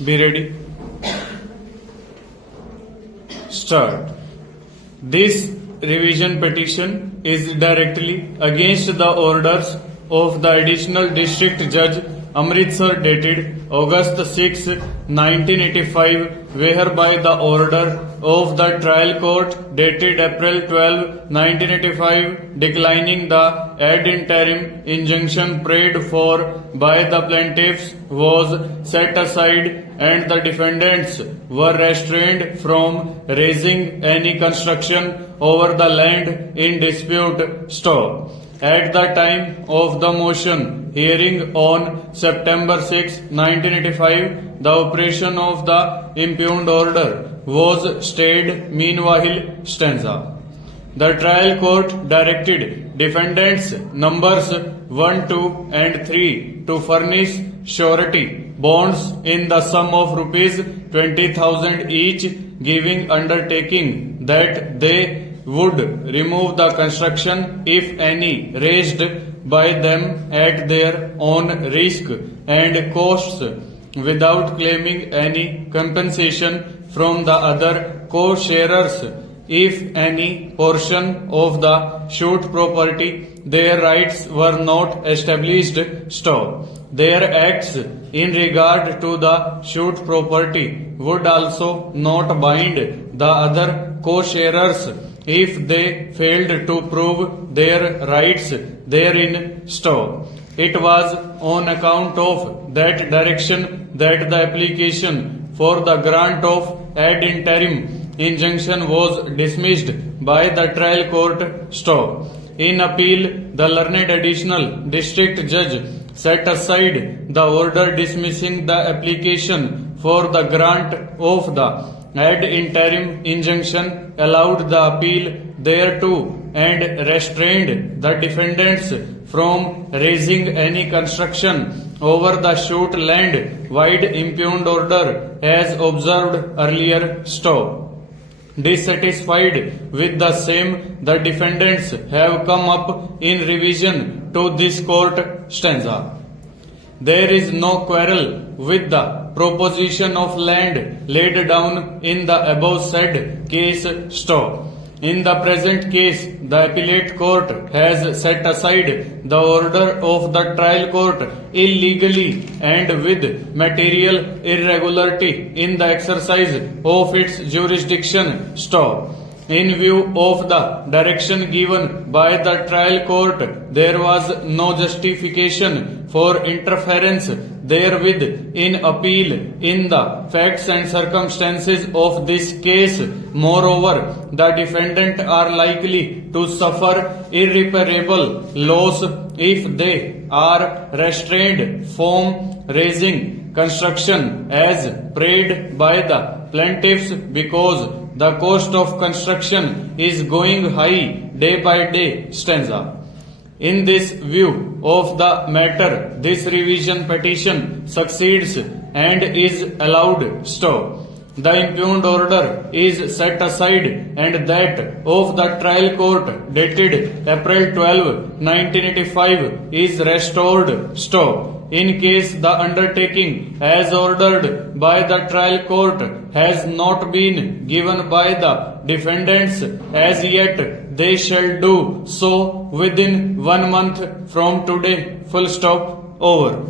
Be ready. Start. This revision petition is directly against the orders of the Additional District Judge Amritsar dated August 6, 1985, whereby the order of the trial court dated April 12, 1985, declining the ad interim injunction prayed for by the plaintiffs was set aside and the defendants were restrained from raising any construction over the land in dispute. Stop. At the time of the motion hearing on September 6, 1985, the operation of the impugned order was stayed. Meanwhile, stanza. The trial court directed defendants numbers 1, 2 and 3 to furnish surety bonds in the sum of rupees 20,000 each, giving undertaking that they would remove the construction, if any, raised by them at their own risk and costs, without claiming any compensation from the other co-sharers. If any portion of the suit property, their rights were not established. Stop. Their acts in regard to the suit property would also not bind the other co-sharers if they failed to prove their rights therein. Stop. It was on account of that direction that the application for the grant of ad interim injunction was dismissed by the trial court. Stop. In appeal, the learned additional district judge set aside the order dismissing the application for the grant of the ad interim injunction, allowed the appeal thereto, and restrained the defendants from raising any construction over the suit land wide impugned order as observed earlier. Stop. Dissatisfied with the same, the defendants have come up in revision to this court. Stanza. There is no quarrel with the proposition of land laid down in the above said case. Stop. In the present case, the appellate court has set aside the order of the trial court illegally and with material irregularity in the exercise of its jurisdiction. Stop. In view of the direction given by the trial court, there was no justification for interference therewith in appeal in the facts and circumstances of this case. Moreover, the defendant are likely to suffer irreparable loss if they are restrained from raising construction as prayed by the plaintiffs, because the cost of construction is going high day by day. Stanza. In this view of the matter, this revision petition succeeds and is allowed. Stop. The impugned order is set aside and that of the trial court dated April 12, 1985 is restored. Stop. In case the undertaking as ordered by the trial court has not been given by the defendants as yet, they shall do so within 1 month from today. Full stop. Over.